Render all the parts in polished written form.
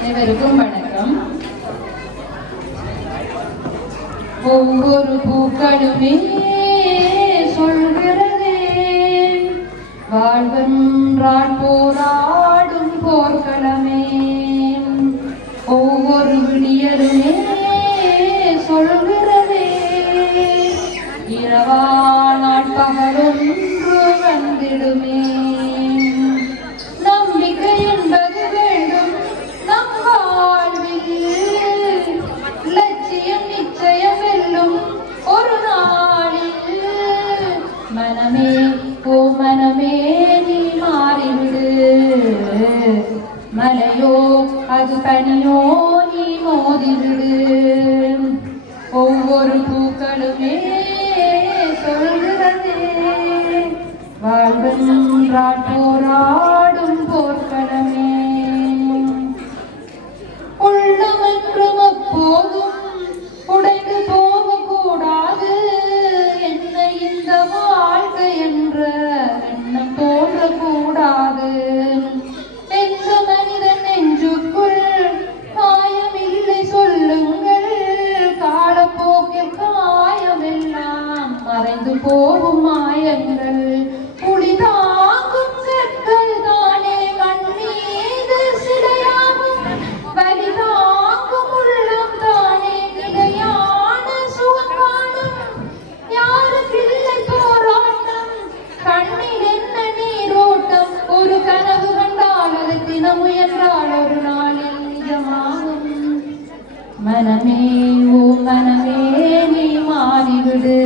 அனைவருக்கும் வணக்கம். ஒவ்வொரு பூக்களுமே சொல்கிறதே வாழ்வென்றால் போராடும் போர்க்களமே. ஒவ்வொரு விடியலுமே சொல்கிறதே இரவானால் பகலொன்று வந்திடுமே. நம்பிக்கை என்பது வேண்டும் நம் வாழ்வில், லட்சியம் நிச்சயம் வெல்லும் ஒரு நாளில். மனமே ஓ மனமே நீ மாறிவிடு, மலையோ அது பனியோ நீ மோதிவிடு. ஒவ்வொரு பூக்களுமே சொல்கிறதே வாழ்வென்றால் போராடும் போர்க்களமே. உள்ளமென்றும் அப்போதும் உடைந்து போகக்கூடாது. என்ன இந்த வாழ்க்கை என்ற எண்ணம் தோன்றக்கூடாது. எந்த மனிதன் நெஞ்சுக்குள் காயமில்லை சொல்லுங்கள். காலப்போக்கில் காயமெல்லாம் மறைந்து போகும் மாயங்கள். புலி தாங்கும் கற்கள் தானே மண் மீது சிலையாகும். வலி தாங்கும் உள்ளம் தானே நிலையான சுகங்காணும். யாருக்கில்லை போராட்டம், கண்ணில் என்ன நீரோட்டம். ஒரு கனவு கண்டால் அது தினம் முயன்றால் ஒரு நாளில் நிஜமாகும். மனமே ஓ மனமே நீ மாறிவிடு,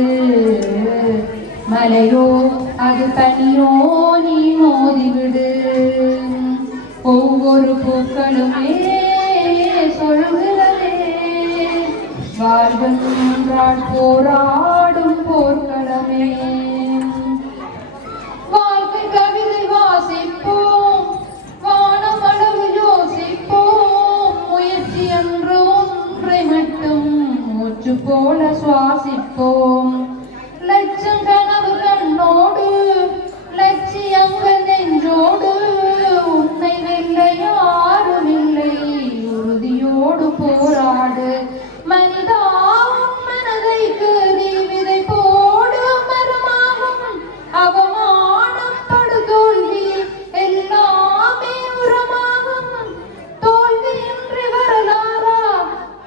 மலையோ அது பனியோ நீ மோதிவிடு. ஒவ்வொரு பூக்களுமே சொல்கிறதே வாழ்வென்றால் போராடும் போர்க்களமே. வாழ்க்கை கவிதை வாசிப்போம், வானமளவு யோசிப்போம். முயற்சி என்று ஒன்றை மட்டும் மூச்சு போல சுவாசிப்போம். லட்சம் கனவு கண்ணோடு, லட்சியங்கள் நெஞ்சோடு. உன்னை வெல்ல யாரும் இல்லை, உறுதியோடு போராடு. மனிதா உன் மனதை கீறி விதை போடு மரமாகும். அவமானம் படு தோல்வி எல்லாமே உரமாகும். தோல்வியின்றி வரலாறா,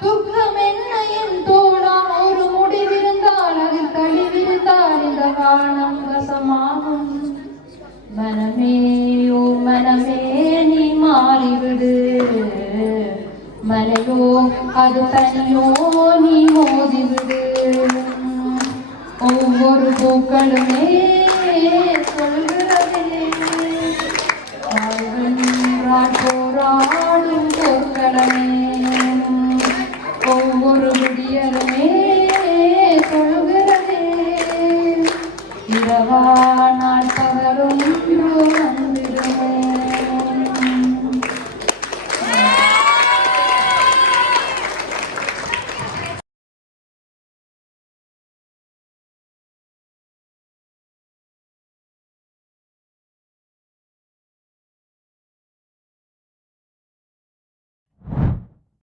துக்கம் என்ன என் தோழா. ஒரு முடிவிருந்தால் அதில் கழிவிருந்தால் இந்த வானம் வசமாகும். மனமே ஓ மனமே நீ மாறிவிடு, மலையோ அது தனியோ நீ மோதிவிடு. ஒவ்வொரு பூக்களுமே